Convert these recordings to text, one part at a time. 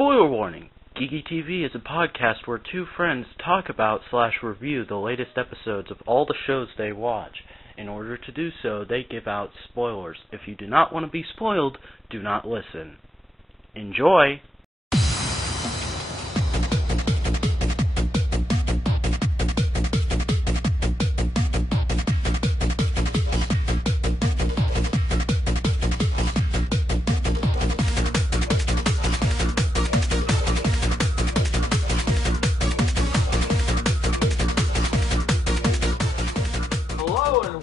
Spoiler warning! Geeky TV is a podcast where two friends talk about/review the latest episodes of all the shows they watch. In order to do so, they give out spoilers. If you do not want to be spoiled, do not listen. Enjoy!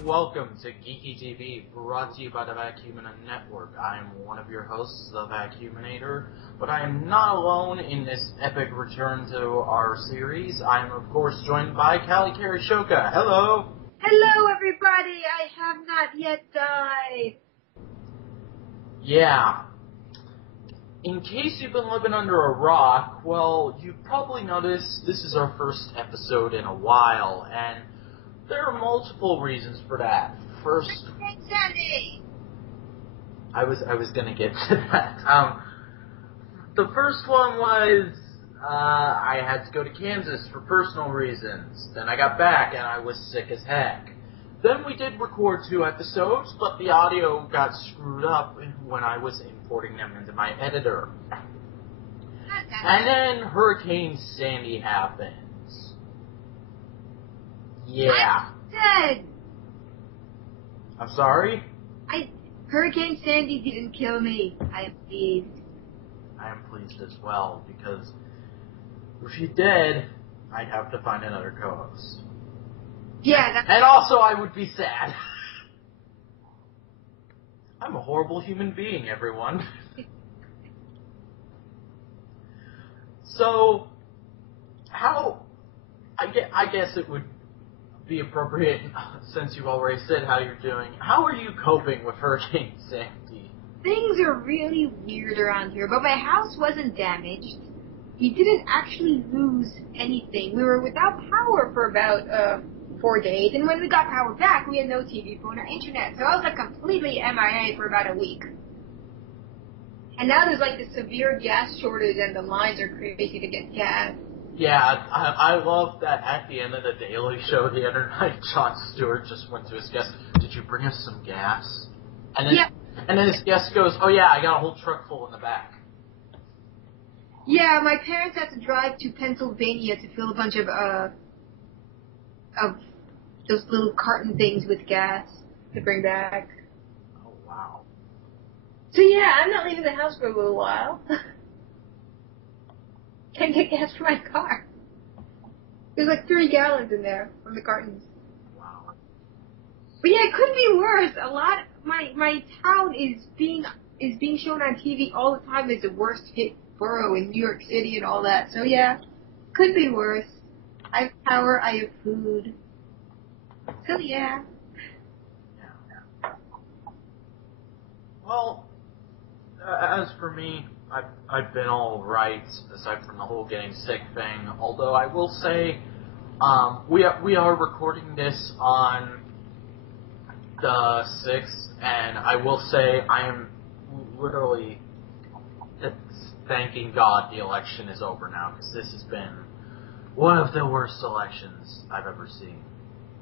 Welcome to Geeky TV, brought to you by the Vacuum Network. I am one of your hosts, the Vacuuminator, but I am not alone in this epic return to our series. I am, of course, joined by Cally Shoka. Hello! Hello, everybody! I have not yet died! Yeah. In case you've been living under a rock, well, you've probably noticed this is our first episode in a while, and there are multiple reasons for that. First, I was gonna get to that. The first one was I had to go to Kansas for personal reasons. Then I got back and I was sick as heck. Then we did record 2 episodes, but the audio got screwed up when I was importing them into my editor. And then Hurricane Sandy happened. Yeah. Dead. I'm sorry? Hurricane Sandy didn't kill me. I am pleased. I am pleased as well, because if you did, I'd have to find another co-host. Yeah, and also I would be sad. I'm a horrible human being, everyone. So, I guess it would be appropriate, since you've already said how you're doing. How are you coping with Hurricane Sandy? Things are really weird around here, but my house wasn't damaged. We didn't actually lose anything. We were without power for about 4 days, and when we got power back, we had no TV, phone, or internet. So I was like completely MIA for about a week. And now there's like the severe gas shortage, and the lines are crazy to get gas. Yeah, I love that at the end of the Daily Show the other night, Jon Stewart just went to his guest, "Did you bring us some gas?" And then, yeah. And then his guest goes, "Oh yeah, I got a whole truck full in the back." Yeah, my parents had to drive to Pennsylvania to fill a bunch of those little carton things with gas to bring back. Oh, wow. So yeah, I'm not leaving the house for a little while. Can't get gas for my car. There's like 3 gallons in there from the cartons. Wow. But yeah, it could be worse. My town is being shown on TV all the time as the worst hit borough in New York City and all that. So yeah, could be worse. I have power, I have food. So yeah. Yeah. Well, as for me, I've been all right, aside from the whole getting sick thing. Although I will say, we are recording this on the 6th, and I will say I am literally thanking God the election is over now, because this has been one of the worst elections I've ever seen.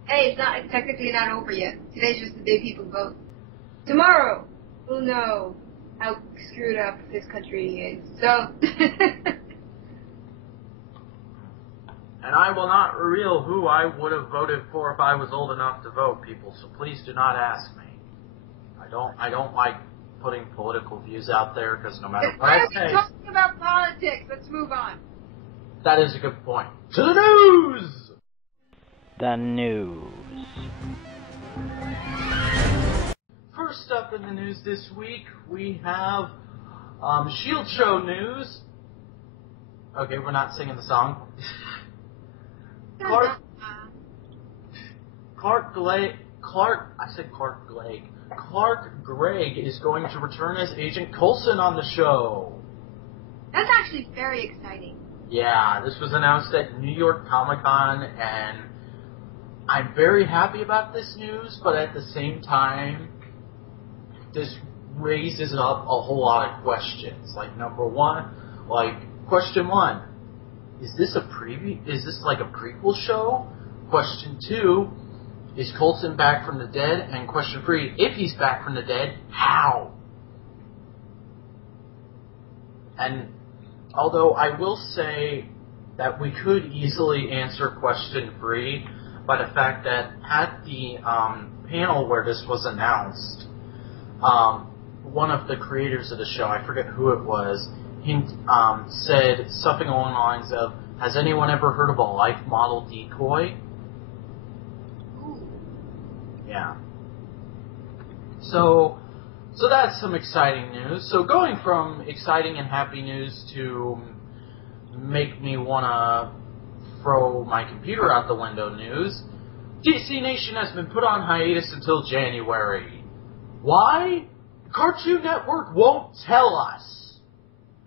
Hey, it's technically not over yet. Today's just the day people vote. Tomorrow, we'll know how screwed up this country is. So. And I will not reveal who I would have voted for if I was old enough to vote, people, so please do not ask me. I don't like putting political views out there, because no matter what I say... Why are we talking about politics? Let's move on. That is a good point. To the news! The news. First up in the news this week, we have S.H.I.E.L.D. show news. Okay, we're not singing the song. Clark Gregg is going to return as Agent Coulson on the show. That's actually very exciting. Yeah, this was announced at New York Comic-Con, and I'm very happy about this news, but at the same time, this raises up a whole lot of questions. Like, number one, Like, question 1, is this a preview? Is this like a prequel show? Question 2, is Coulson back from the dead? And question 3, if he's back from the dead, how? And although I will say that we could easily answer question 3 by the fact that at the panel where this was announced, one of the creators of the show, I forget who it was, he said something along the lines of, has anyone ever heard of a life model decoy? Yeah. So that's some exciting news. So going from exciting and happy news to make me want to throw my computer out the window news, DC Nation has been put on hiatus until January. Why? Cartoon Network won't tell us.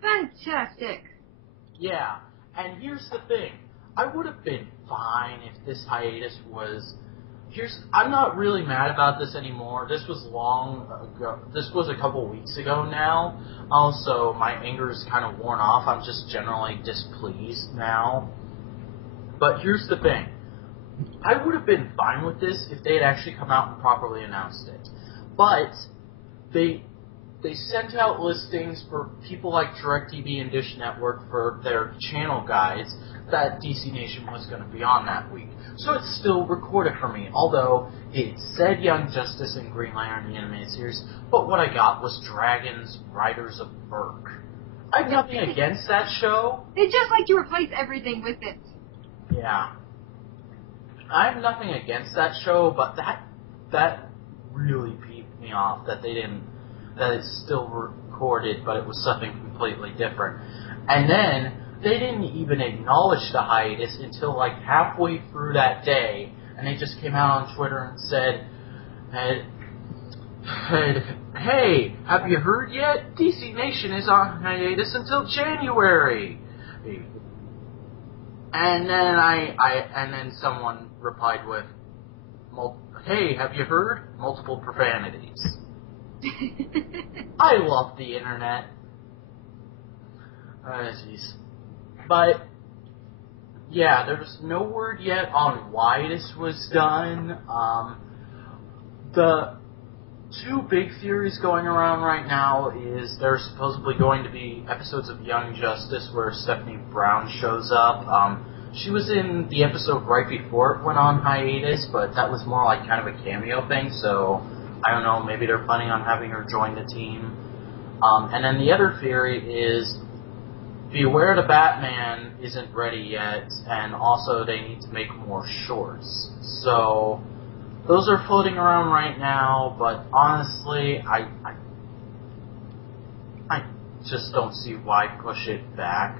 Fantastic. Yeah, and here's the thing. I would have been fine if this hiatus was... I'm not really mad about this anymore. This was long ago. This was a couple weeks ago now. Also, my anger is kind of worn off. I'm just generally displeased now. But here's the thing. I would have been fine with this if they had actually come out and properly announced it. But they sent out listings for people like DirecTV and Dish Network for their channel guides that DC Nation was going to be on that week. So it's still recorded for me, although it said Young Justice and Green Lantern, the animated series, but what I got was Dragons, Riders of Berk. I have nothing against that show. They just like to replace everything with it. Yeah. I have nothing against that show, but that really peeved me off that it's still recorded, but it was something completely different. And then they didn't even acknowledge the hiatus until like halfway through that day, and they just came out on Twitter and said, hey, have you heard yet? DC Nation is on hiatus until January. And then someone replied with, hey, have you heard? Multiple profanities. I love the internet. Jeez. But, yeah, there's no word yet on why this was done. The two big theories going around right now is there's supposedly going to be episodes of Young Justice where Stephanie Brown shows up. She was in the episode right before it went on hiatus, but that was more like kind of a cameo thing, so I don't know, maybe they're planning on having her join the team. And then the other theory is Beware the Batman isn't ready yet, and also they need to make more shorts. So those are floating around right now, but honestly, I just don't see why push it back.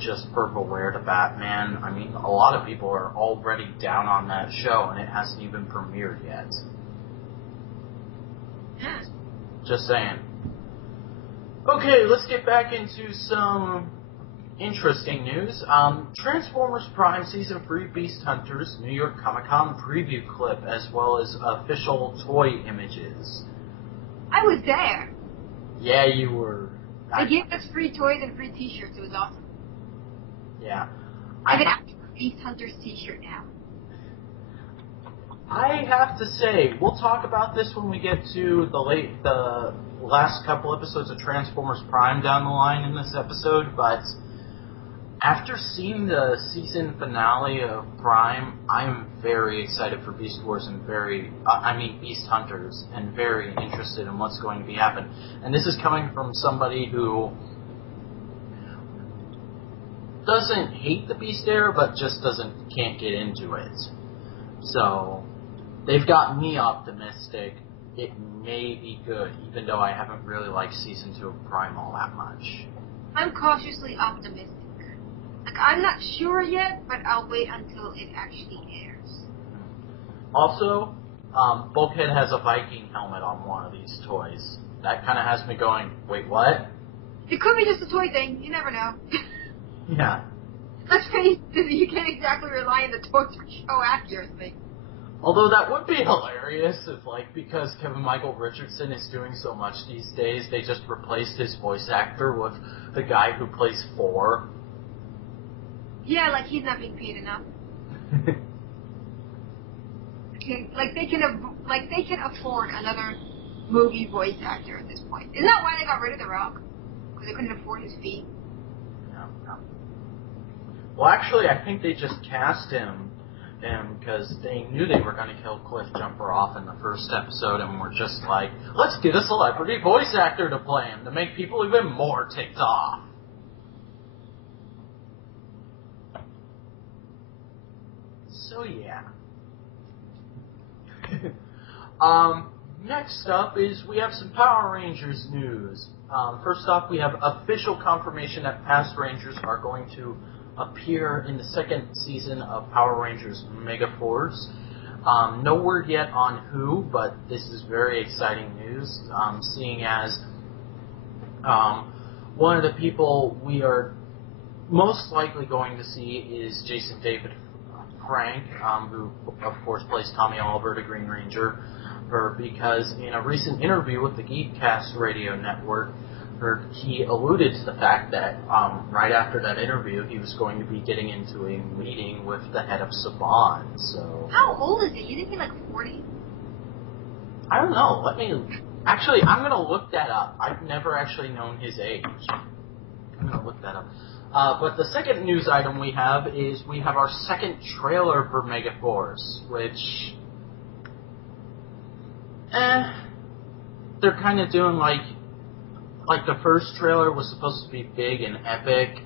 Just for Beware the Batman. I mean, a lot of people are already down on that show, and it hasn't even premiered yet. Just saying. Okay, let's get back into some interesting news. Transformers Prime Season 3 Beast Hunters New York Comic-Con preview clip, as well as official toy images. I was there. Yeah, you were. They gave us free toys and free t-shirts. It was awesome. Yeah. I have an actual Beast Hunters t-shirt now. I have to say, we'll talk about this when we get to the last couple episodes of Transformers Prime down the line in this episode, but after seeing the season finale of Prime, I'm very excited for Beast Wars and Beast Hunters, and very interested in what's going to be happening. And this is coming from somebody who doesn't hate the Beast era, but just can't get into it. So they've got me optimistic. It may be good, even though I haven't really liked Season 2 of Prime all that much. I'm cautiously optimistic. Like, I'm not sure yet, but I'll wait until it actually airs. Also, Bulkhead has a Viking helmet on one of these toys. That kind of has me going, wait, what? It could be just a toy thing. You never know. Yeah. Let's face it, you can't exactly rely on the toys for show accuracy. Although that would be hilarious if, like, because Kevin Michael Richardson is doing so much these days, they just replaced his voice actor with the guy who plays 4. Yeah, like he's not being paid enough. Like they can afford another movie voice actor at this point. Isn't that why they got rid of The Rock? Because they couldn't afford his fee. No. Well, actually, I think they just cast him because they knew they were going to kill Cliff Jumper off in the first episode, and were just like, let's get a celebrity voice actor to play him to make people even more ticked off. So yeah. Next up is we have some Power Rangers news. First off, we have official confirmation that past Rangers are going to appear in the second season of Power Rangers MegaForce. No word yet on who, but this is very exciting news, seeing as one of the people we are most likely going to see is Jason David Frank, who of course plays Tommy Oliver, the Green Ranger, because in a recent interview with the Geekcast radio network, he alluded to the fact that right after that interview, he was going to be getting into a meeting with the head of Saban. So how old is he? You think he's like 40? I don't know. Actually, I'm going to look that up. I've never actually known his age. I'm going to look that up. But the second news item we have is we have our second trailer for MegaForce, which they're kind of doing like the first trailer was supposed to be big and epic.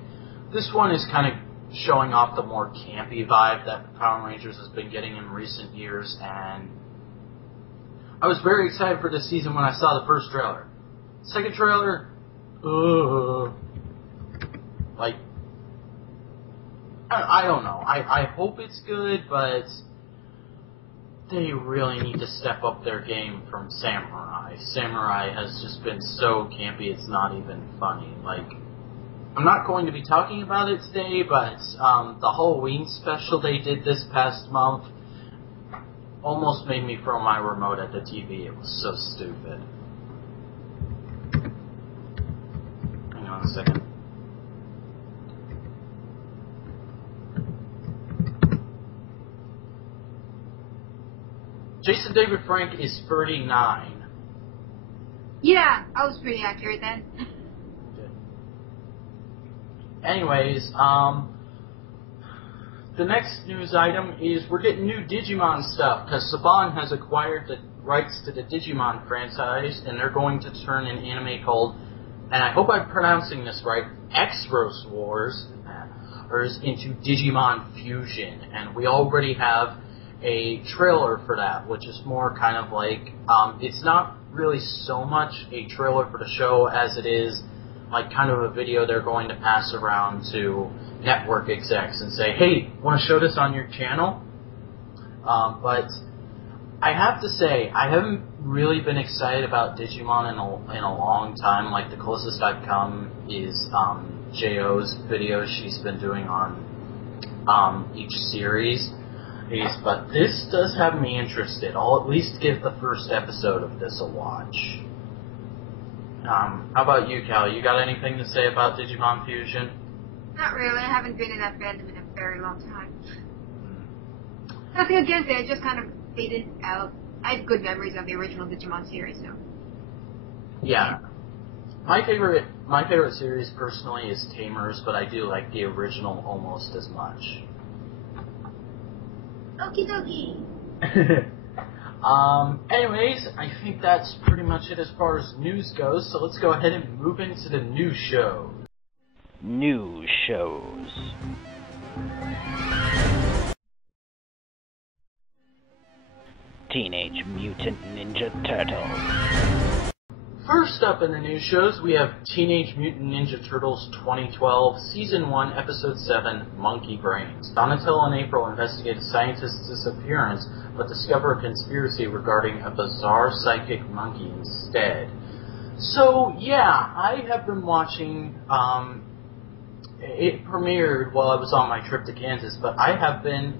This one is kind of showing off the more campy vibe that Power Rangers has been getting in recent years, and I was very excited for this season when I saw the first trailer. Second trailer, like, I don't know. I hope it's good, but they really need to step up their game from Samurai. Samurai has just been so campy, it's not even funny. Like, I'm not going to be talking about it today, but the Halloween special they did this past month almost made me throw my remote at the TV. It was so stupid. Hang on a second. Jason David Frank is 39. Yeah, I was pretty accurate then. Okay. Anyways, the next news item is we're getting new Digimon stuff, because Saban has acquired the rights to the Digimon franchise, and they're going to turn an anime called, and I hope I'm pronouncing this right, X-Rose Wars into Digimon Fusion, and we already have a trailer for that, which is more kind of like, it's not really so much a trailer for the show as it is like kind of a video they're going to pass around to network execs and say, hey, want to show this on your channel? But I have to say, I haven't really been excited about Digimon in a long time. Like, the closest I've come is JO's videos she's been doing on each series. But this does have me interested. I'll at least give the first episode of this a watch. How about you, Callie? You got anything to say about Digimon Fusion? Not really. I haven't been in that fandom in a very long time. Nothing against it. It just kind of faded out. I have good memories of the original Digimon series, so. Yeah. My favorite series personally is Tamers, but I do like the original almost as much. Okie dokie. Anyways, I think that's pretty much it as far as news goes, so let's go ahead and move into the news show. News shows. Teenage Mutant Ninja Turtles. First up in the news shows, we have Teenage Mutant Ninja Turtles 2012, Season 1, Episode 7, Monkey Brains. Donatello and April investigate a scientist's disappearance, but discover a conspiracy regarding a bizarre psychic monkey instead. So, yeah, I have been watching, it premiered while I was on my trip to Kansas, but I have been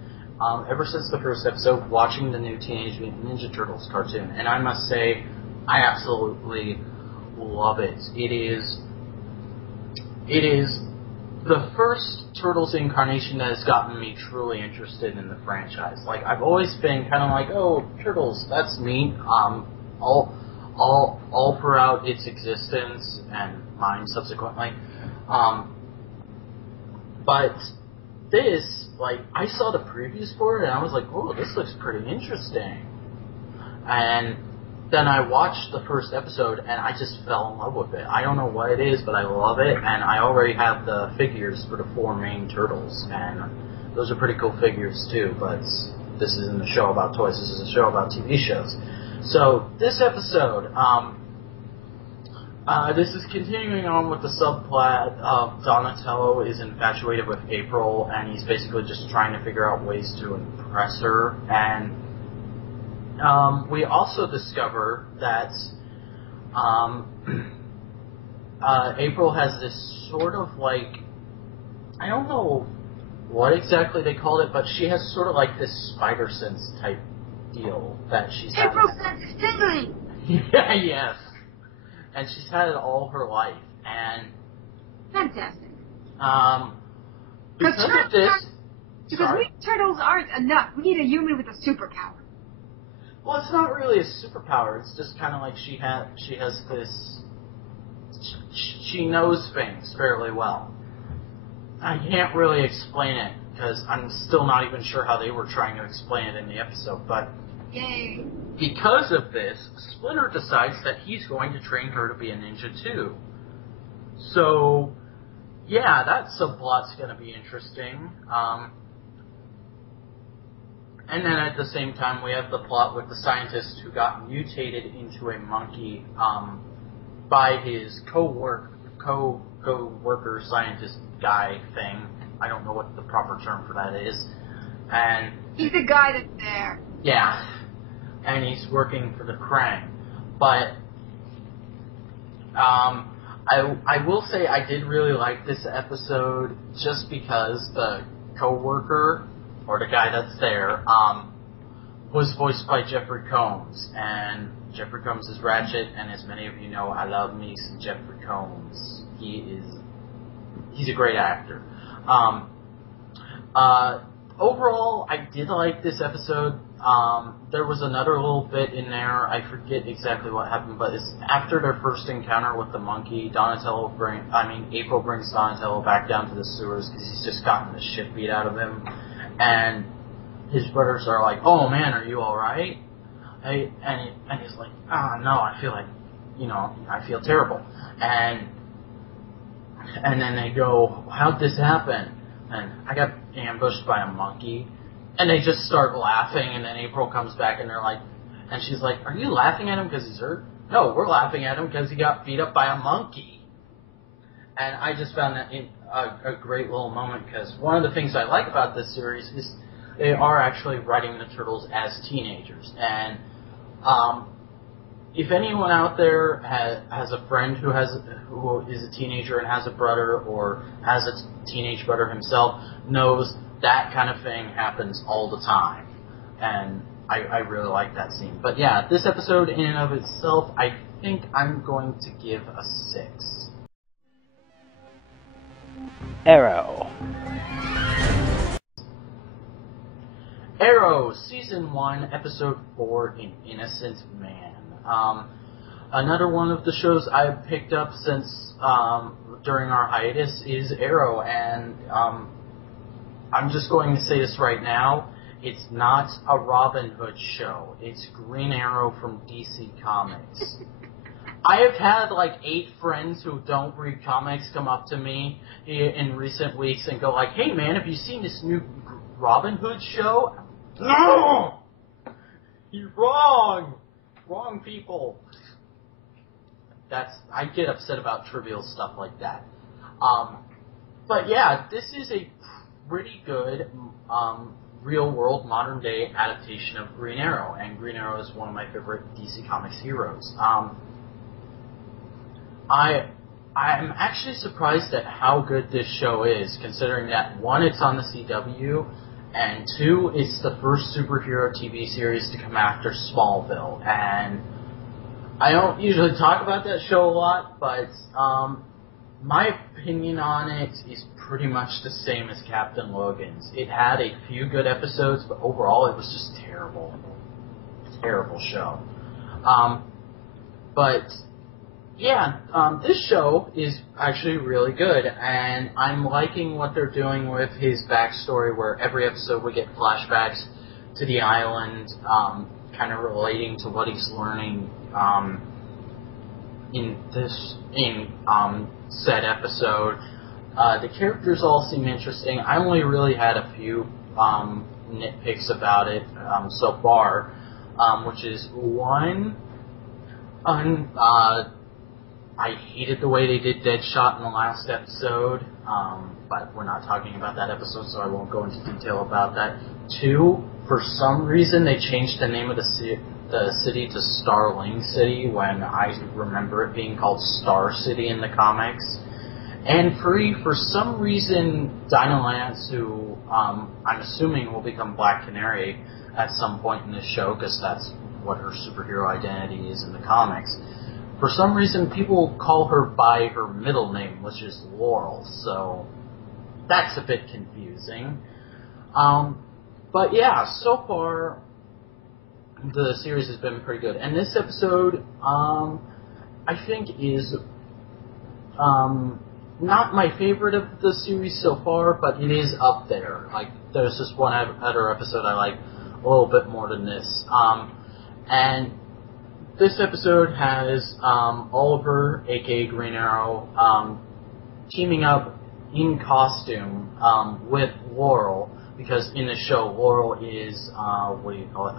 ever since the first episode, watching the new Teenage Mutant Ninja Turtles cartoon, and I must say, I absolutely love it. It is the first Turtles incarnation that has gotten me truly interested in the franchise. Like, I've always been kind of like, oh, Turtles, that's neat. All throughout its existence and mine subsequently. But this, like, I saw the previews for it and I was like, oh, this looks pretty interesting. And then I watched the first episode and I just fell in love with it. I don't know what it is, but I love it, and I already have the figures for the 4 main turtles, and those are pretty cool figures too, but this isn't a show about toys, this is a show about TV shows. So, this episode, this is continuing on with the subplot of Donatello is infatuated with April, and he's basically just trying to figure out ways to impress her, and we also discover that April has this sort of like, I don't know what exactly they called it, but she has sort of like this spider sense type deal that she's had. April sense is tingling! Yeah, yes. And she's had it all her life, and Fantastic. because of this... Because we turtles aren't enough. We need a human with a superpower. Well, it's not really a superpower. It's just kind of like she has this... She knows things fairly well. I can't really explain it, because I'm still not even sure how they were trying to explain it in the episode, but... Yay. Because of this, Splinter decides that he's going to train her to be a ninja too. So, yeah, that subplot's going to be interesting. And then at the same time, we have the plot with the scientist who got mutated into a monkey by his co-worker scientist guy thing. I don't know what the proper term for that is. And he's the guy that's there. Yeah. And he's working for the Krang. But I will say I did really like this episode just because the co-worker, or the guy that's there, was voiced by Jeffrey Combs. And Jeffrey Combs is Ratchet, and as many of you know, I love me some Jeffrey Combs. He's a great actor. Overall, I did like this episode. There was another little bit in there, I forget exactly what happened, but it's after their first encounter with the monkey, April brings Donatello back down to the sewers because he's just gotten the shit beat out of him, and his brothers are like, oh man, are you alright? And he's like, no, I feel like, I feel terrible. And then they go, how'd this happen? And I got ambushed by a monkey. And they just start laughing, and then April comes back, and and she's like, are you laughing at him because he's hurt? No, we're laughing at him because he got beat up by a monkey. And I just found that a great little moment, because one of the things I like about this series is they are actually writing the Turtles as teenagers. And if anyone out there has a friend who is a teenager and has a brother, or has a teenage brother himself, knows that kind of thing happens all the time. And I really like that scene. But yeah, this episode in and of itself, I think I'm going to give a 6. Arrow, Season 1, Episode 4, An Innocent Man. Another one of the shows I've picked up since during our hiatus is Arrow, and I'm just going to say this right now. It's not a Robin Hood show. It's Green Arrow from DC Comics. I have had like 8 friends who don't read comics come up to me in recent weeks and go like, hey man, have you seen this new Robin Hood show? No! You're wrong! Wrong people. I get upset about trivial stuff like that. But yeah, this is a pretty good real-world, modern-day adaptation of Green Arrow, and Green Arrow is one of my favorite DC Comics heroes. I'm actually surprised at how good this show is, considering that, one, it's on the CW, And 2, it's the first superhero TV series to come after Smallville. And I don't usually talk about that show a lot, but my opinion on it is pretty much the same as Captain Logan's. It had a few good episodes, but overall it was just terrible. Terrible show. But yeah, this show is actually really good, and I'm liking what they're doing with his backstory, where every episode we get flashbacks to the island, kind of relating to what he's learning in said episode. The characters all seem interesting. I only really had a few nitpicks about it so far, which is one, I hated the way they did Deadshot in the last episode, but we're not talking about that episode, so I won't go into detail about that. 2, for some reason they changed the name of the city to Starling City when I remember it being called Star City in the comics. And 3, for some reason, Dinah Lance, who I'm assuming will become Black Canary at some point in this show, because that's what her superhero identity is in the comics, for some reason people call her by her middle name, which is Laurel, so that's a bit confusing. But yeah, so far the series has been pretty good. And this episode, I think is not my favorite of the series so far, but it is up there. Like, there's just one other episode I like a little bit more than this. And this episode has Oliver, aka Green Arrow, teaming up in costume with Laurel, because in the show, Laurel is, what do you call it?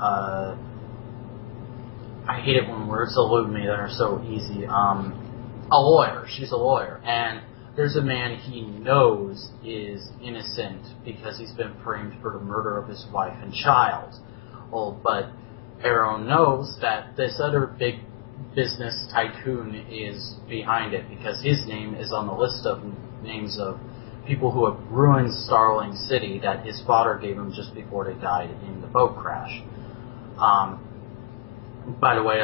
I hate it when words elude me that are so easy. A lawyer. She's a lawyer. And there's a man he knows is innocent because he's been framed for the murder of his wife and child. Well, but Arrow knows that this other big business tycoon is behind it, because his name is on the list of names of people who have ruined Starling City that his father gave him just before they died in the boat crash. By the way,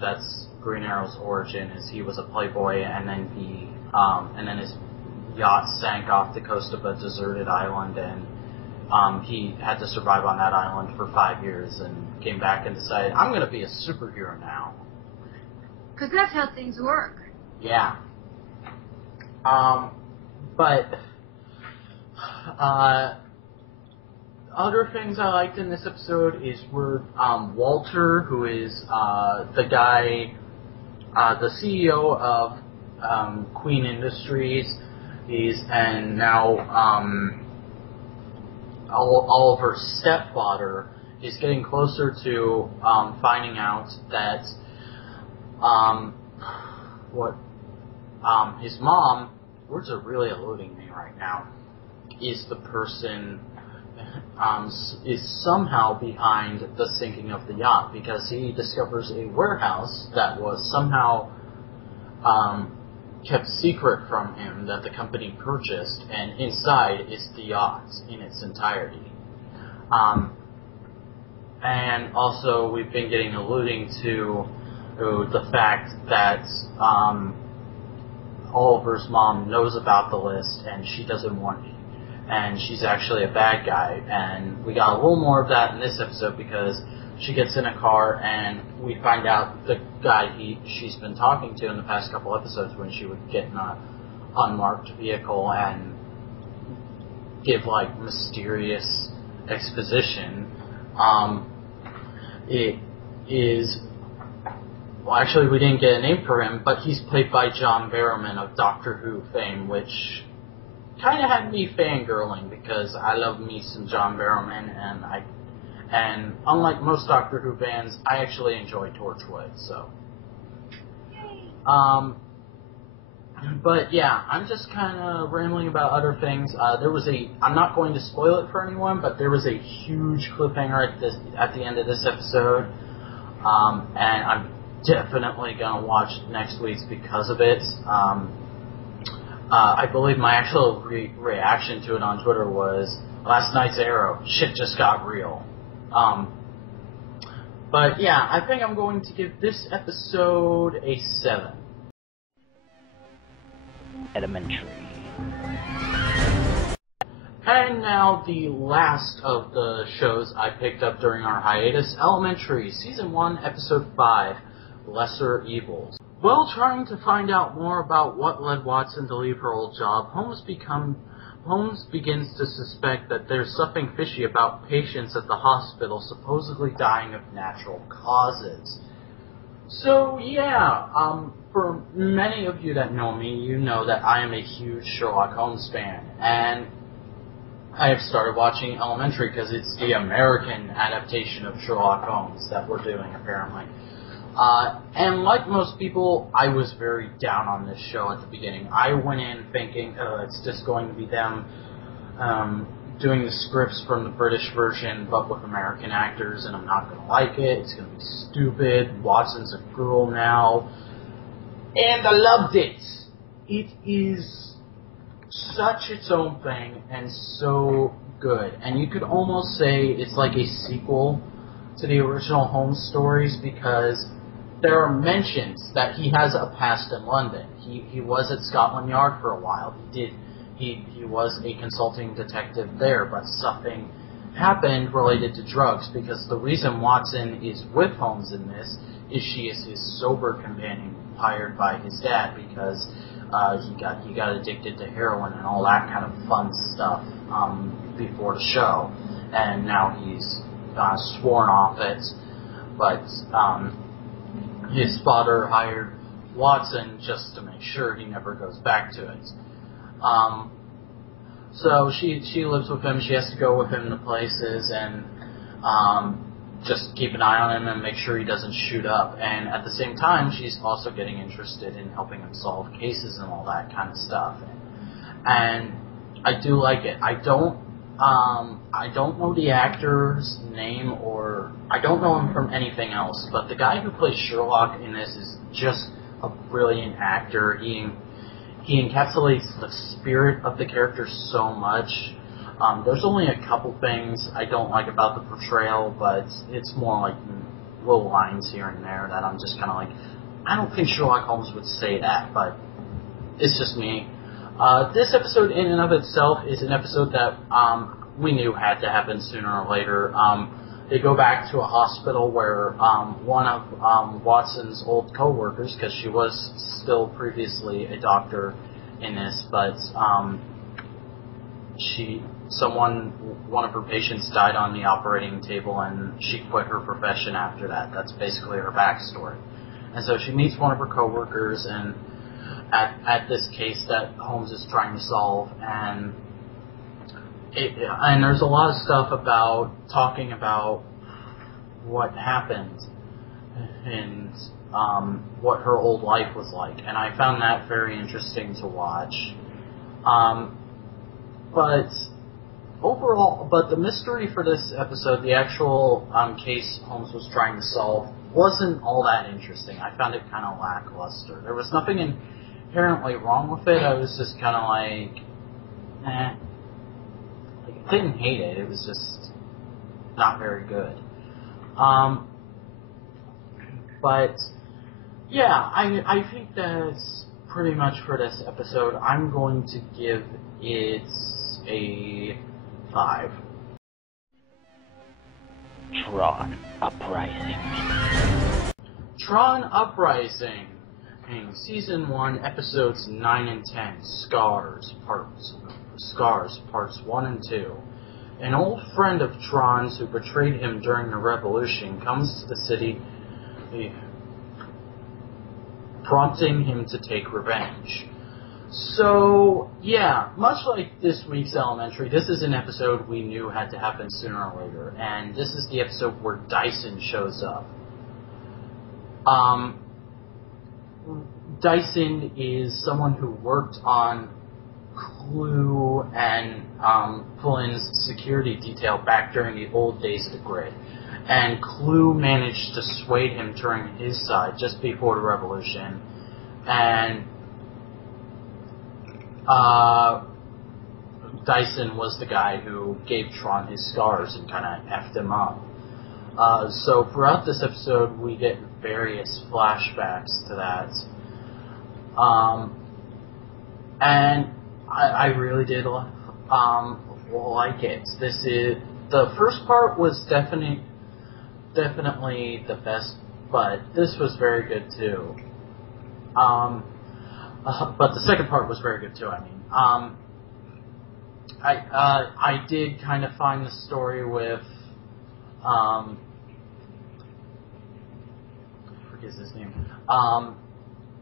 that's Green Arrow's origin, is he was a playboy, and then then his yacht sank off the coast of a deserted island, and he had to survive on that island for 5 years, and came back and decided, I'm going to be a superhero now. Because that's how things work. Yeah. But other things I liked in this episode is where Walter, who is the guy, the CEO of Queen Industries, and now Oliver's stepfather, is getting closer to finding out that his mom, words are really eluding me right now, is the person, is somehow behind the sinking of the yacht, because he discovers a warehouse that was somehow kept secret from him, that the company purchased, and inside is the yacht in its entirety. And also, we've been getting alluding to the fact that Oliver's mom knows about the list, and she doesn't want it. And she's actually a bad guy. And we got a little more of that in this episode, because she gets in a car, and we find out the guy she's been talking to in the past couple episodes, when she would get in an unmarked vehicle and give, like, mysterious exposition. It is... Well, actually, we didn't get a name for him, but he's played by John Barrowman of Doctor Who fame, which kind of had me fangirling, because I love me some John Barrowman, and unlike most Doctor Who fans, I actually enjoy Torchwood, so. But yeah, I'm just kind of rambling about other things. I'm not going to spoil it for anyone, but there was a huge cliffhanger at the end of this episode, and I'm definitely going to watch next week's because of it. I believe my actual reaction to it on Twitter was, last night's Arrow, shit just got real. But yeah, I think I'm going to give this episode a 7. Elementary. And now the last of the shows I picked up during our hiatus, Elementary, Season 1, Episode 5, Lesser Evils. While trying to find out more about what led Watson to leave her old job, Holmes begins to suspect that there's something fishy about patients at the hospital supposedly dying of natural causes. So yeah, for many of you that know me, you know that I am a huge Sherlock Holmes fan, and I have started watching Elementary because it's the American adaptation of Sherlock Holmes that we're doing, apparently. And like most people, I was very down on this show at the beginning. I went in thinking, it's just going to be them doing the scripts from the British version, but with American actors, and I'm not going to like it. It's going to be stupid. Watson's a girl now. And I loved it. It is such its own thing, and so good. And you could almost say it's like a sequel to the original Holmes stories, because there are mentions that he has a past in London. He was at Scotland Yard for a while. He was a consulting detective there, but something happened related to drugs, because the reason Watson is with Holmes in this is she is his sober companion hired by his dad, because he got addicted to heroin and all that kind of fun stuff before the show, and now he's sworn off it, but his father hired Watson just to make sure he never goes back to it. So she lives with him. She has to go with him to places and just keep an eye on him and make sure he doesn't shoot up. And at the same time, she's also getting interested in helping him solve cases and all that kind of stuff. And I do like it. I don't know the actor's name, or I don't know him from anything else, but the guy who plays Sherlock in this is just a brilliant actor. He encapsulates the spirit of the character so much. There's only a couple things I don't like about the portrayal, but it's more like little lines here and there that I'm just kind of like, I don't think Sherlock Holmes would say that, but it's just me. This episode in and of itself is an episode that we knew had to happen sooner or later. They go back to a hospital where one of Watson's old co-workers, because she was still previously a doctor in this, but one of her patients died on the operating table, and she quit her profession after that. That's basically her backstory. And so she meets one of her co-workers and at this case that Holmes is trying to solve, and there's a lot of stuff about talking about what happened and what her old life was like, and I found that very interesting to watch. But overall, the mystery for this episode, the actual case Holmes was trying to solve, wasn't all that interesting. I found it kind of lackluster. There was nothing inherently wrong with it. I was just kind of like, eh. I didn't hate it. It was just not very good. But yeah, I think that's pretty much for this episode. I'm going to give it a 5. Tron Upriseing. Tron Upriseing. Season 1, Episodes 9 and 10. Scars, Parts 1 and 2. An old friend of Tron's who betrayed him during the Revolution comes to the city, prompting him to take revenge. So, yeah, much like this week's Elementary, this is an episode we knew had to happen sooner or later, and this is the episode where Dyson shows up. Dyson is someone who worked on Clue and Flynn's security detail back during the old days of the Grid. And Clue managed to sway him turning his side just before the Revolution. And Dyson was the guy who gave Tron his scars and kind of effed him up. So throughout this episode, we get various flashbacks to that. And I really did like it. The first part was definitely the best, but this was very good too. But the second part was very good too. I did kind of find the story with I forget his name.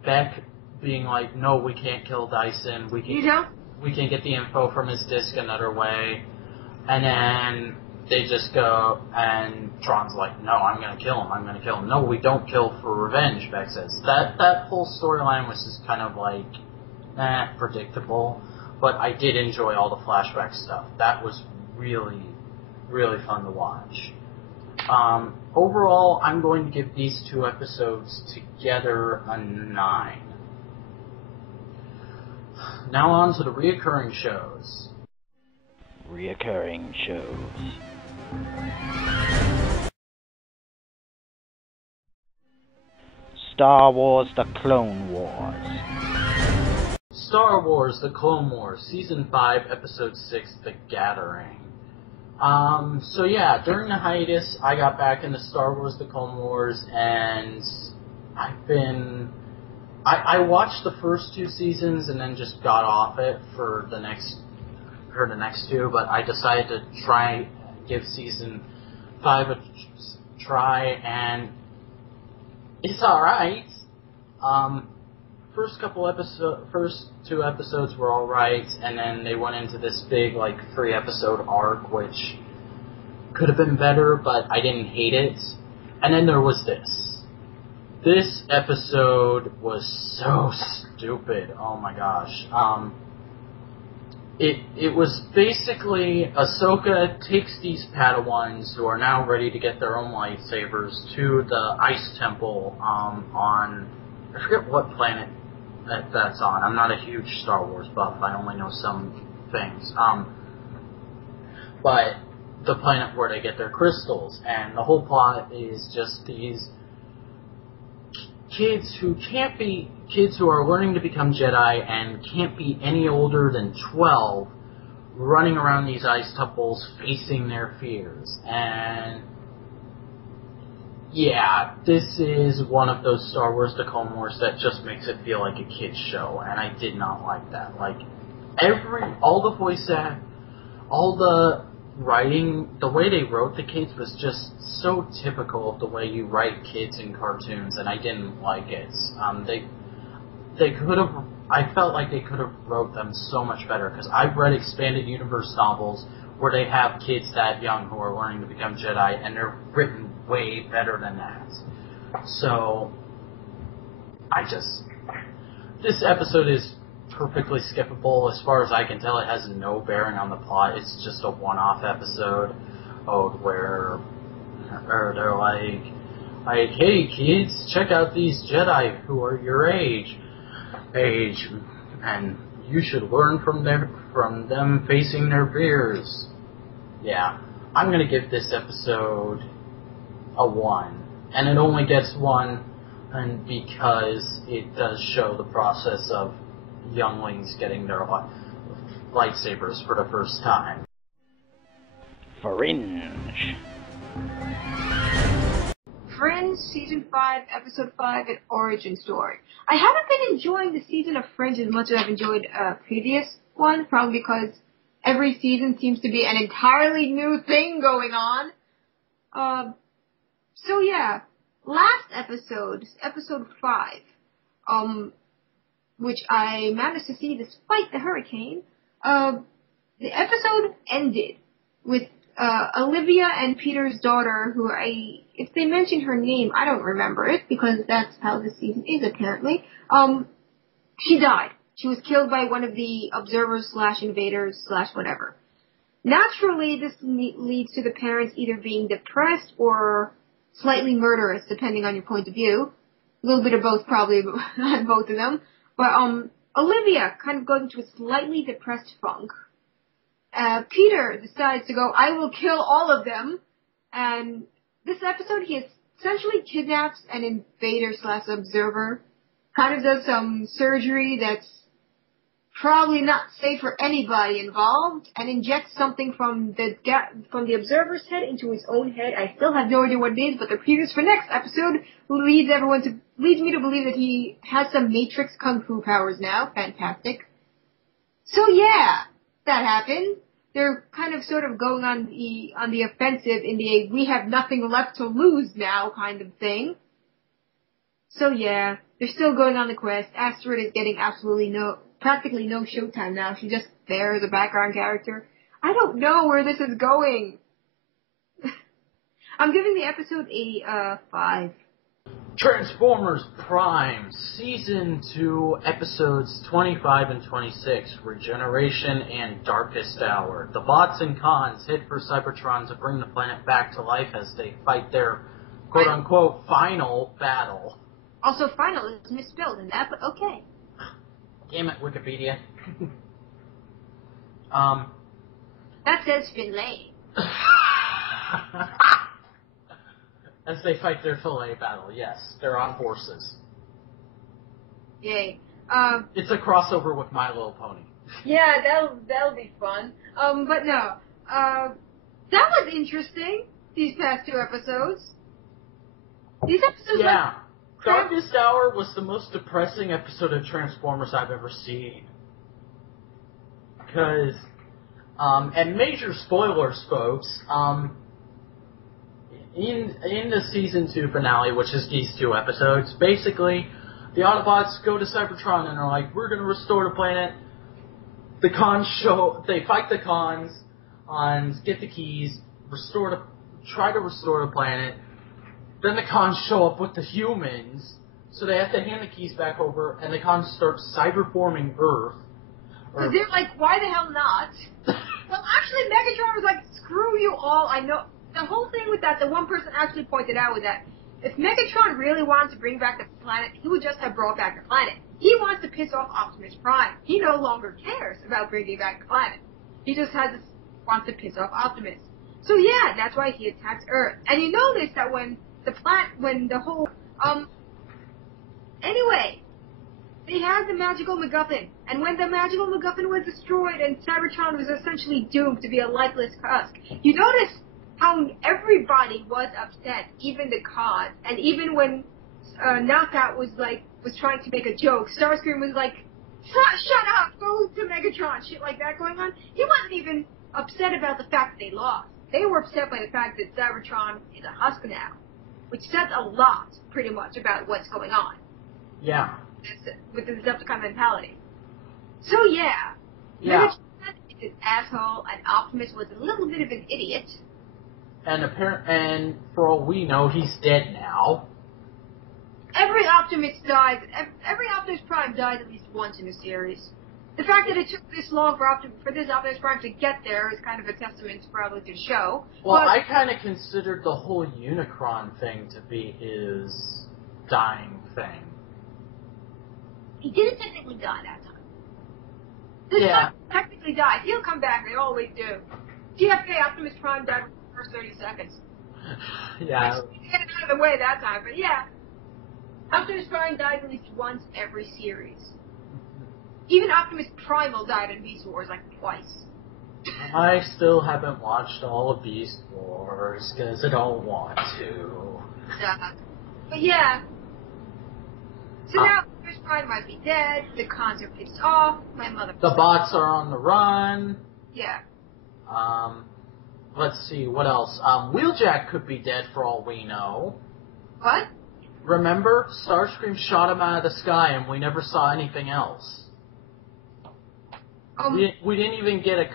Beck being like, no, we can't kill Dyson. We can't get the info from his disk another way. And then they just go, and Tron's like, no, I'm going to kill him. No, we don't kill for revenge, Beck says. That whole storyline was just kind of like, predictable. But I did enjoy all the flashback stuff. That was really, really fun to watch. Overall, I'm going to give these 2 episodes together a 9. Now on to the reoccurring shows. Reoccurring shows. Star Wars The Clone Wars. Star Wars The Clone Wars, Season 5, Episode 6, The Gathering. So yeah, during the hiatus, I got back into Star Wars The Clone Wars, and I watched the first 2 seasons and then just got off it for the next 2, but I decided to give Season 5 a try, and it's alright. First 2 episodes were alright, and then they went into this big, 3-episode arc, which could have been better, but I didn't hate it. And then there was this. This episode was so stupid. Oh my gosh. It was basically Ahsoka takes these Padawans who are now ready to get their own lightsabers to the Ice Temple on, I forget what planet that's on. I'm not a huge Star Wars buff. I only know some things. But the planet where they get their crystals, and the whole plot is just these kids who are learning to become Jedi and can't be any older than 12, running around these ice temples facing their fears. And yeah, this is one of those Star Wars The Clone Wars that just makes it feel like a kid's show, and I did not like that. All the voice act, all the writing, the way they wrote the kids was just so typical of the way you write kids in cartoons, and I didn't like it. They could have, I felt like they could have wrote them so much better, because I've read expanded universe novels where they have kids that young who are learning to become Jedi, and they're written way better than that. So, this episode is perfectly skippable. As far as I can tell, it has no bearing on the plot. It's just a one-off episode where they're like, hey kids, check out these Jedi who are your age, and you should learn from them facing their fears. Yeah, I'm gonna give this episode a 1, and it only gets 1, and because it does show the process of younglings getting their lightsabers for the first time. Fringe. Fringe, Season 5, Episode 5, an origin story. I haven't been enjoying the season of Fringe as much as I've enjoyed previous ones, probably because every season seems to be an entirely new thing going on. So yeah, last episode, Episode 5, which I managed to see despite the hurricane, the episode ended with Olivia and Peter's daughter, who if they mentioned her name, I don't remember it, because that's how this season is apparently. She died. She was killed by one of the observers/invaders/whatever. Naturally, this leads to the parents either being depressed or slightly murderous, depending on your point of view. A little bit of both, probably, on both of them. But Olivia kind of goes into a slightly depressed funk. Peter decides to go, I will kill all of them. And this episode, he essentially kidnaps an invader/observer, kind of does some surgery that's probably not safe for anybody involved, and injects something from the observer's head into his own head. I still have no idea what it is, but the previews for next episode leads me to believe that he has some Matrix Kung Fu powers now. Fantastic. So yeah, that happened. They're kind of sort of going on the offensive in the we have nothing left to lose now kind of thing. So yeah, they're still going on the quest. Asteroid is getting practically no showtime now. She's just there as a background character. I don't know where this is going. I'm giving the episode a 5. Transformers Prime, Season 2, Episodes 25 and 26, Regeneration and Darkest Hour. The bots and cons head for Cybertron to bring the planet back to life as they fight their quote-unquote final battle. Also, final is misspelled in that, but okay. Damn it, Wikipedia. That says Finlay. As they fight their fillet battle, yes. They're on horses. Yay. It's a crossover with My Little Pony. Yeah, that'll be fun. But no. That was interesting, these past 2 episodes. These episodes yeah. Darkest Hour was the most depressing episode of Transformers I've ever seen. Because, and major spoilers, folks, in the Season 2 finale, which is these 2 episodes, basically, the Autobots go to Cybertron and are like, we're going to restore the planet. The cons they fight the cons, get the keys, try to restore the planet. Then the cons show up with the humans, so they have to hand the keys back over, and the cons start cyberforming Earth. So they're like, why the hell not? Well, actually, Megatron was like, screw you all, I know. The whole thing with that, the one person actually pointed out was that if Megatron really wanted to bring back the planet, he would just have brought back the planet. He wants to piss off Optimus Prime. He no longer cares about bringing back the planet. He just wants to piss off Optimus. So yeah, that's why he attacks Earth. And you notice that anyway, they had the magical MacGuffin, and when the magical MacGuffin was destroyed and Cybertron was essentially doomed to be a lifeless husk, you notice how everybody was upset, even the cons, and even when Knockout was trying to make a joke, Starscream was like, shut up, go to Megatron, shit like that going on. He wasn't even upset about the fact that they lost. They were upset by the fact that Cybertron is a husk now, which says a lot, pretty much, about what's going on. Yeah. With the Decepticon mentality. So yeah. Yeah. Megatron is an asshole, and Optimus was a little bit of an idiot. And for all we know, he's dead now. Every Optimus Prime dies at least once in the series. The fact that it took this long for this Optimus Prime to get there is kind of a testament probably to the show. Well, I kind of considered the whole Unicron thing to be his dying thing. He didn't technically die that time. This time technically died. He'll come back, they always do. GFK Optimus Prime died within the first 30 seconds. Yeah. He get it out of the way that time, but yeah. Optimus Prime died at least once every series. Even Optimus Primal died in Beast Wars like twice. I still haven't watched all of Beast Wars because I don't want to. But yeah. So now Optimus Prime might be dead. The cons are pissed off. The bots are on the run. Yeah. Let's see, what else? Wheeljack could be dead for all we know. What? Remember? Starscream shot him out of the sky and we never saw anything else. We didn't even get a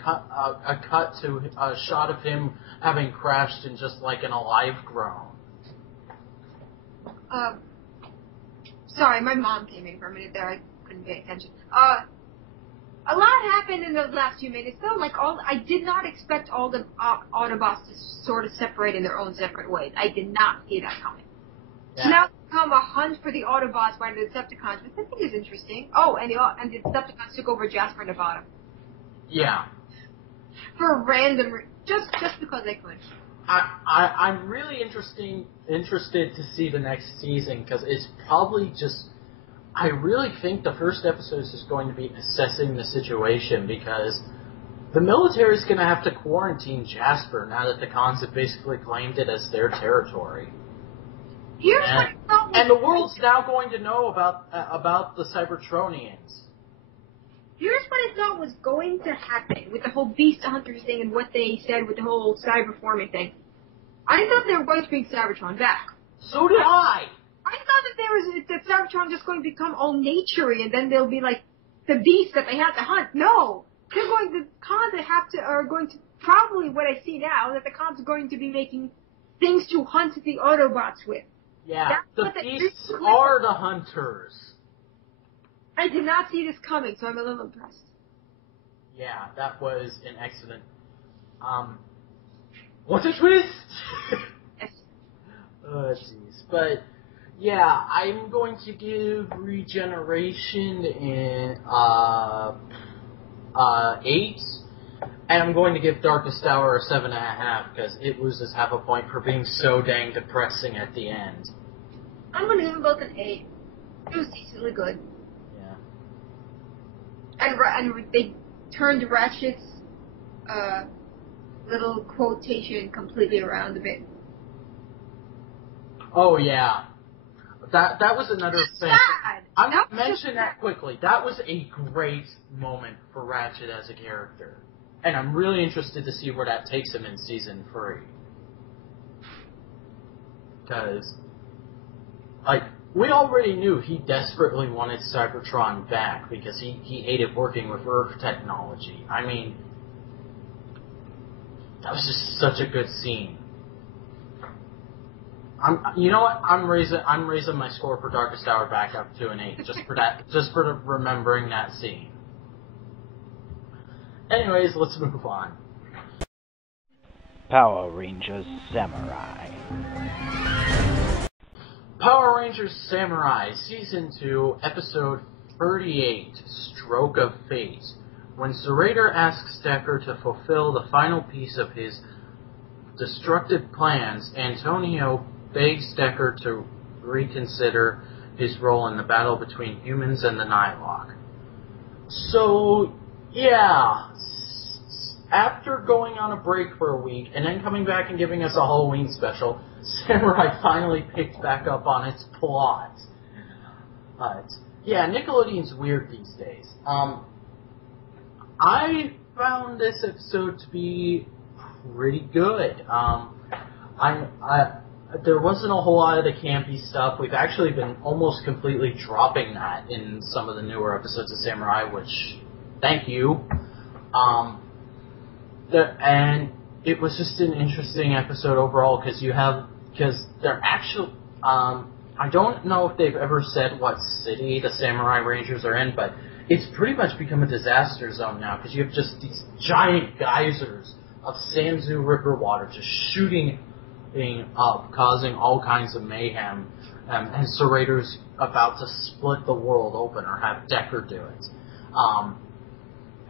shot of him having crashed in just like an alive groan. Sorry, my mom came in for a minute there. I couldn't pay attention. A lot happened in those last few minutes, though. I did not expect all the Autobots to sort of separate in their own separate ways. I did not see that coming. Yeah. So now it's become a hunt for the Autobots by the Decepticons, which I think is interesting. Oh, and the Decepticons took over Jasper and Nevada. Yeah. for random, just because I could. I'm really interested to see the next season, because it's probably just... I really think the first episode is just going to be assessing the situation, because the military is going to have to quarantine Jasper now that the Khans have basically claimed it as their territory. And the world's now going to know about the Cybertronians. Here's what I thought was going to happen with the whole Beast Hunters thing and what they said with the whole cyberforming thing. I thought they were going to bring Cybertron back. So did I! I thought that Cybertron just going to become all naturey and then they'll be like the beast that they have to hunt. No! The Khans are going to, probably what I see now, that the Khans are going to be making things to hunt the Autobots with. Yeah, the beasts are the hunters. I did not see this coming, so I'm a little impressed. Yeah, that was an excellent... what a twist! Yes. Oh, jeez. But, yeah, I'm going to give Regeneration in, 8. And I'm going to give Darkest Hour a 7.5, because it loses half a point for being so dang depressing at the end. I'm going to give them both an 8. It was decently good. And they turned Ratchet's little quotation completely around a bit. Oh yeah, that was another thing. Sad. I'm going to mention that quickly. That was a great moment for Ratchet as a character, and I'm really interested to see where that takes him in season 3. Because, like, we already knew he desperately wanted Cybertron back because he hated working with Earth technology. I mean, that was just such a good scene. You know what? I'm raising my score for Darkest Hour back up to an 8 just for remembering that scene. Anyways, let's move on. Power Rangers Samurai. Power Rangers Samurai, Season 2, Episode 38, Stroke of Fate. When Serrator asks Decker to fulfill the final piece of his destructive plans, Antonio begs Decker to reconsider his role in the battle between humans and the Nightlock. So, yeah, after going on a break for a week and then coming back and giving us a Halloween special, Samurai finally picked back up on its plot. But, yeah, Nickelodeon's weird these days. I found this episode to be pretty good. There wasn't a whole lot of the campy stuff. We've actually been almost completely dropping that in some of the newer episodes of Samurai, which, thank you. And it was just an interesting episode overall because they're actually, I don't know if they've ever said what city the Samurai Rangers are in, but it's pretty much become a disaster zone now because you have just these giant geysers of Sanzu River water just shooting up, causing all kinds of mayhem, and Serrator's about to split the world open or have Decker do it.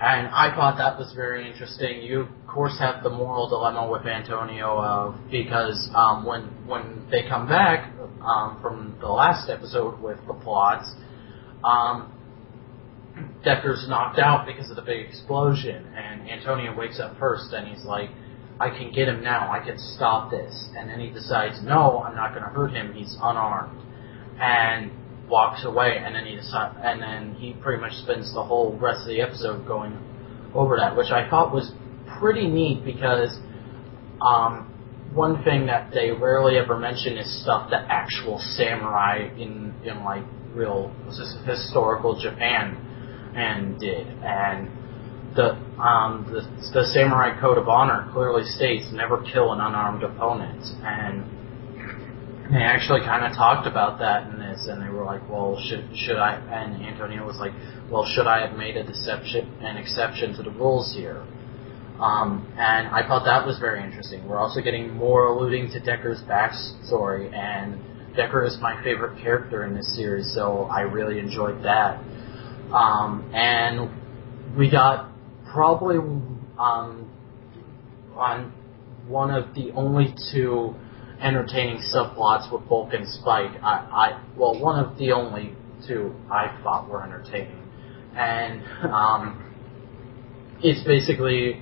And I thought that was very interesting. You, of course, have the moral dilemma with Antonio because when they come back from the last episode with the plots, Decker's knocked out because of the big explosion, and Antonio wakes up first, and he's like, I can get him now, I can stop this. And then he decides, no, I'm not going to hurt him, he's unarmed. And walks away, and then he pretty much spends the whole rest of the episode going over that, which I thought was pretty neat because one thing that they rarely ever mention is stuff that actual samurai in like real historical Japan and did. And the samurai code of honor clearly states never kill an unarmed opponent, and they actually kind of talked about that in this, and they were like, well, should I, and Antonio was like, well, should I have made an exception to the rules here? And I thought that was very interesting. We're also getting more alluding to Decker's backstory, and Decker is my favorite character in this series, so I really enjoyed that. And we got probably on one of the only two entertaining subplots with Bulk and Spike. One of the only two I thought were entertaining. And it's basically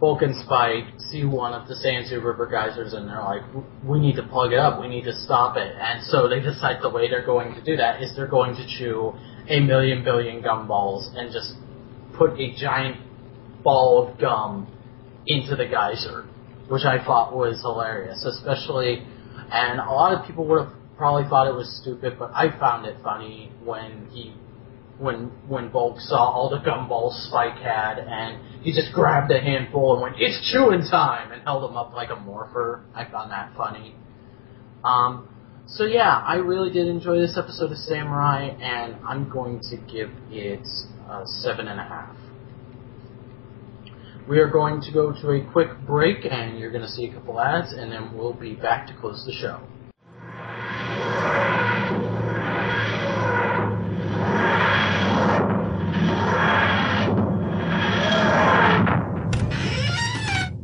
Bulk and Spike see one of the Sansu River geysers and they're like, we need to plug it up, we need to stop it. And so they decide the way they're going to do that is they're going to chew 1,000,000 billion gumballs and just put a giant ball of gum into the geyser, which I thought was hilarious, especially, and a lot of people would have probably thought it was stupid, but I found it funny when Bulk saw all the gumballs Spike had, and he just grabbed a handful and went, "It's chewing time," and held them up like a morpher. I found that funny. So yeah, I really did enjoy this episode of Samurai, and I'm going to give it 7.5. We are going to go to a quick break, and you're going to see a couple ads, and then we'll be back to close the show.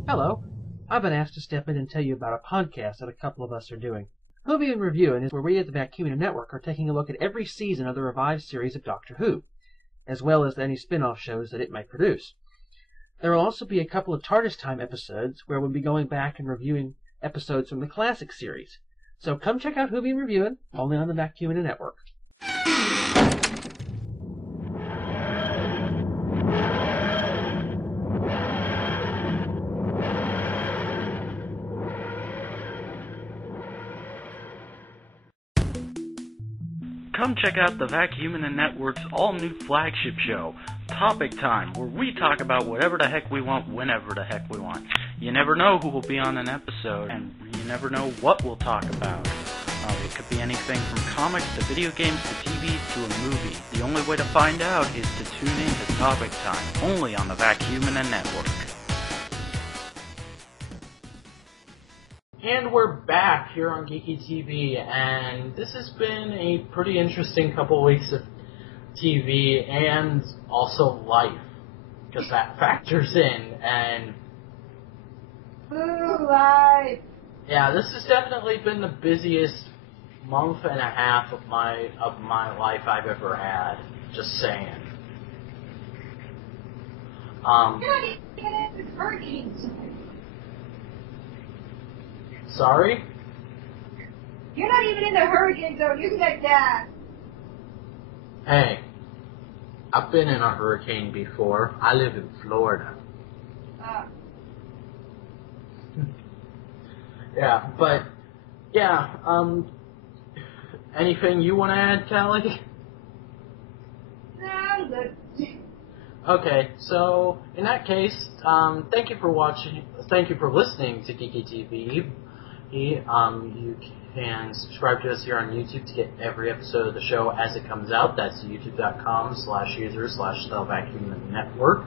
Hello. I've been asked to step in and tell you about a podcast that a couple of us are doing. Movie and Reviewing is where we at the Vac Network are taking a look at every season of the revived series of Doctor Who, as well as any spin-off shows that it might produce. There will also be a couple of TARDIS Time episodes where we'll be going back and reviewing episodes from the classic series. So come check out Movie and Reviewing, only on the Vac Network. Come check out the Vac Network's all-new flagship show, Topic Time, where we talk about whatever the heck we want, whenever the heck we want. You never know who will be on an episode, and you never know what we'll talk about. It could be anything from comics to video games to TV to a movie. The only way to find out is to tune in to Topic Time, only on the Vac Network. And we're back here on Geeky TV, and this has been a pretty interesting couple weeks of TV and also life, because that factors in, and life. yeah, this has definitely been the busiest month and a half of my life I've ever had. Just saying. You're not even in hurricanes. Sorry? You're not even in the hurricane zone. You can get that. Hey, I've been in a hurricane before. I live in Florida. Yeah, but, yeah, anything you want to add, Cally? No, I'm good. Okay, so, in that case, thank you for listening to Geeky TV. You can subscribe to us here on YouTube to get every episode of the show as it comes out. That's youtube.com/user/TheVacuumNetwork.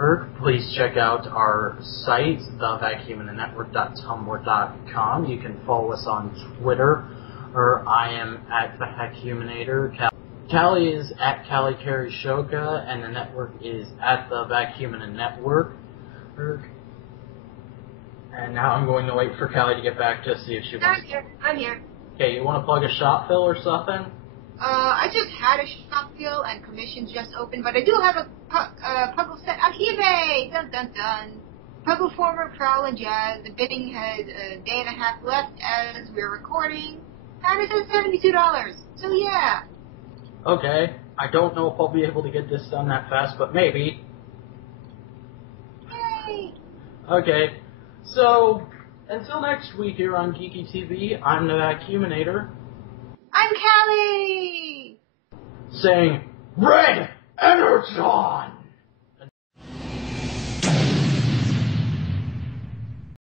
Or please check out our site, thevacuumnetwork.tumblr.com. You can follow us on Twitter, or I am at TheHackHumanator. Cally is at Cally Carey Shoka, and the network is at the Vacuum Network. And now I'm going to wait for Cally to get back to see if she wants. I'm here. Okay, you want to plug a shop fill or something? I just had a shop fill and commissions just opened, but I do have a puzzle set on eBay. Dun dun dun. Puzzle Former, Prowl, and Jazz. The bidding has a day and a half left as we're recording, and it's at $72. So yeah. Okay, I don't know if I'll be able to get this done that fast, but maybe. Yay! Okay, so, until next week here on Geeky TV, I'm the Vacuuminator. I'm Cally! Saying, Red Energon!